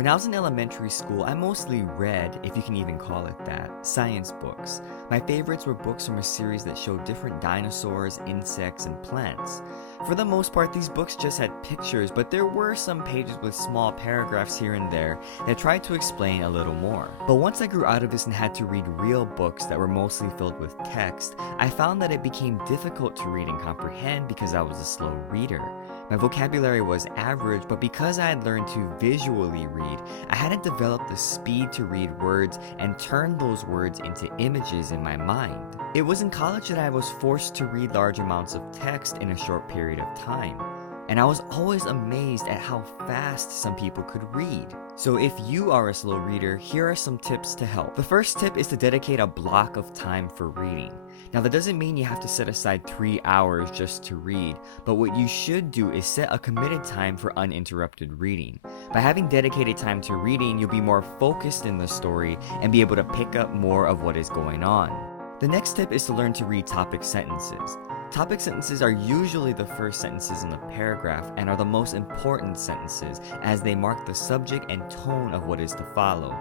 When I was in elementary school, I mostly read, if you can even call it that, science books. My favorites were books from a series that showed different dinosaurs, insects, and plants. For the most part, these books just had pictures, but there were some pages with small paragraphs here and there that tried to explain a little more. But once I grew out of this and had to read real books that were mostly filled with text, I found that it became difficult to read and comprehend because I was a slow reader. My vocabulary was average, but because I had learned to visually read, I hadn't developed the speed to read words and turn those words into images in my mind. It was in college that I was forced to read large amounts of text in a short period of time. And I was always amazed at how fast some people could read. So if you are a slow reader, here are some tips to help. The first tip is to dedicate a block of time for reading. Now that doesn't mean you have to set aside 3 hours just to read, but what you should do is set a committed time for uninterrupted reading. By having dedicated time to reading, you'll be more focused in the story and be able to pick up more of what is going on. The next tip is to learn to read topic sentences. Topic sentences are usually the first sentences in a paragraph and are the most important sentences as they mark the subject and tone of what is to follow.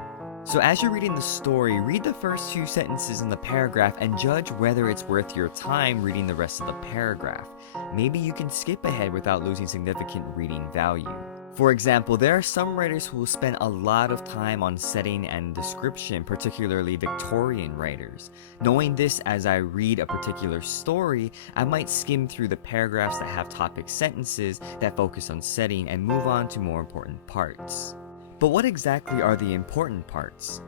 So as you're reading the story, read the first few sentences in the paragraph and judge whether it's worth your time reading the rest of the paragraph. Maybe you can skip ahead without losing significant reading value. For example, there are some writers who will spend a lot of time on setting and description, particularly Victorian writers. Knowing this as I read a particular story, I might skim through the paragraphs that have topic sentences that focus on setting and move on to more important parts. But what exactly are the important parts?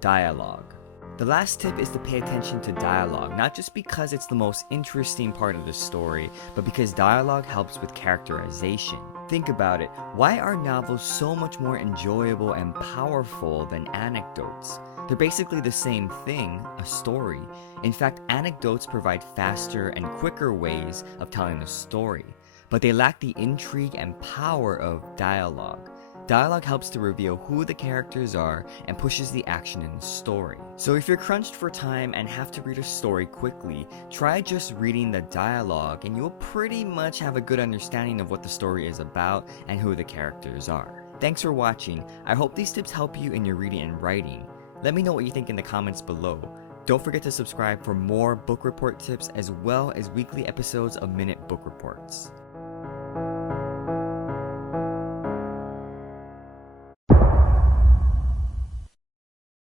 Dialogue. The last tip is to pay attention to dialogue, not just because it's the most interesting part of the story, but because dialogue helps with characterization. Think about it, why are novels so much more enjoyable and powerful than anecdotes? They're basically the same thing, a story. In fact, anecdotes provide faster and quicker ways of telling a story, but they lack the intrigue and power of dialogue. Dialogue helps to reveal who the characters are and pushes the action in the story. So if you're crunched for time and have to read a story quickly, try just reading the dialogue and you'll pretty much have a good understanding of what the story is about and who the characters are. Thanks for watching. I hope these tips help you in your reading and writing. Let me know what you think in the comments below. Don't forget to subscribe for more book report tips as well as weekly episodes of Minute Book Reports.